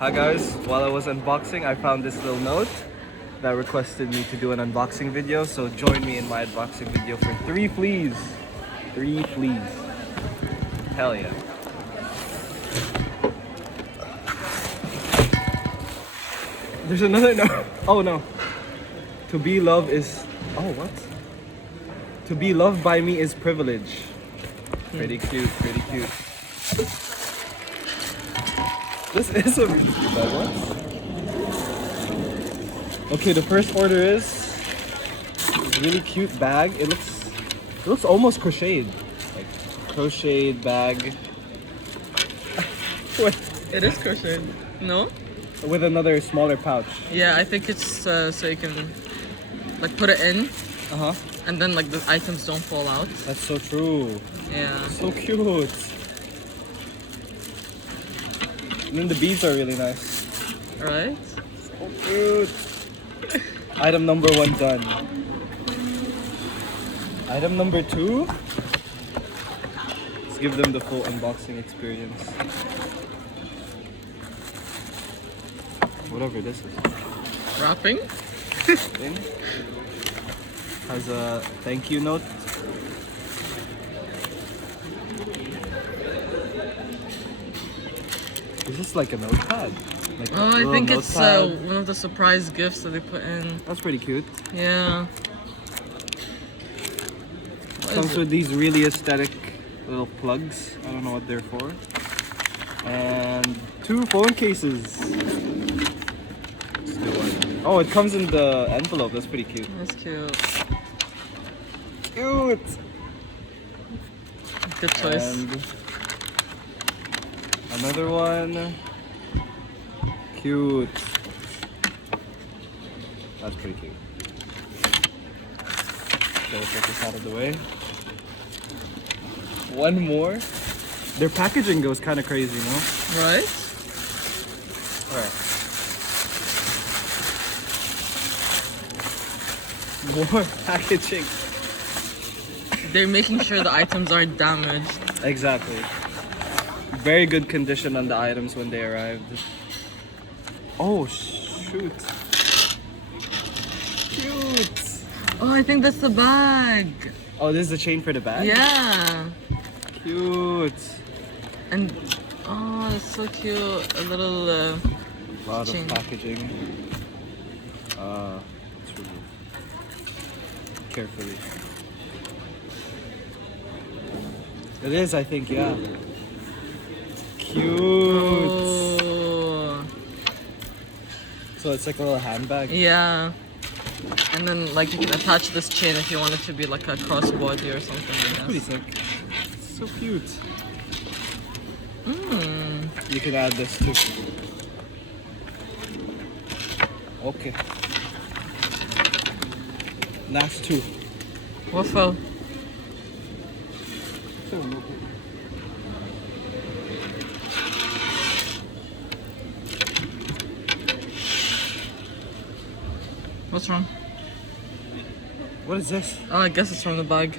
Hi guys, while I was unboxing, I found this little note that requested me to do an unboxing video. So join me in my unboxing video for 3 fleas. 3 fleas. Hell yeah. There's another note. Oh no. To be loved is... Oh, what? To be loved by me is privilege. Pretty cute, pretty cute. This is a really cute bag. What? Okay, the first order is this really cute bag. It looks almost crocheted. Like crocheted bag. What? It is crocheted. No? With another smaller pouch. Yeah, I think it's so you can like put it in, Uh-huh. and then like the items don't fall out. That's so true. Yeah. So cute. And then the beads are really nice. Right? So cute. Item number 1 done. Item number 2. Let's give them the full unboxing experience. Whatever this is. Wrapping. Thing. Has a thank you note. Is this like a notepad? Like a Oh, I little think it's notepad? one of the surprise gifts that they put in. That's pretty cute. Yeah. What Comes is it? with these really aesthetic little plugs. I don't know what they're for. And 2 phone cases. Let's do one. Oh, it comes in the envelope. That's pretty cute. That's cute. Cute. Good choice. And another one. Cute. That's pretty cute. So we'll put this out of the way. One more. Their packaging goes kind of crazy, no? Right? Alright. More packaging. They're making sure the items aren't damaged. Exactly. Very good condition on the items when they arrived. Oh, shoot. Cute. Oh, I think that's the bag. Oh, this is the chain for the bag? Yeah. Cute. And oh, it's so cute. A little Lot chain. of packaging. Let's remove carefully. It is, I think, yeah. Cute. Oh. So it's like a little handbag. Yeah. And then like you can attach this chain if you want it to be like a crossbody or something. I guess. Pretty sick. So cute. Mm. You can add this too. Okay. Last 2. What fell? What's wrong? What is this? Oh, I guess it's from the bag.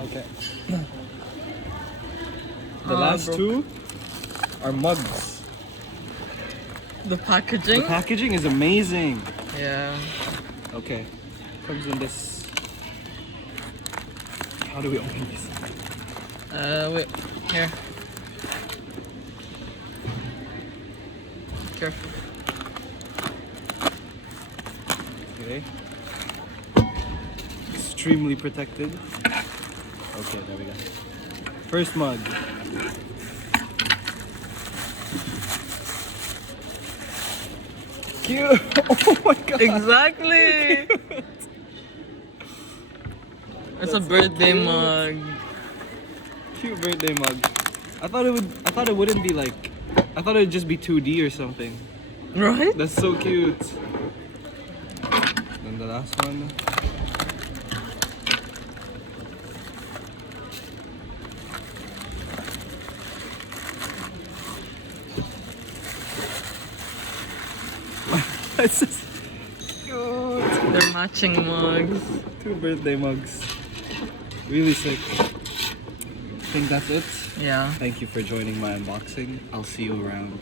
Okay. The last broke. 2 are mugs. The The packaging? packaging is amazing. Yeah. Okay. Comes in this. How do we open this? Wait. Here. Careful. Okay. Extremely protected. Okay, there we go. First mug. Cute. Oh my god. Exactly. It's a That's so birthday cute. mug. Cute birthday mug. I thought it wouldn't be like, I thought it'd just be 2D or something. Right? That's so cute. And the last one. It's just cute. They're matching mugs. 2 birthday mugs. Really sick. think that's it. Yeah. Thank you for joining my unboxing. I'll see you around.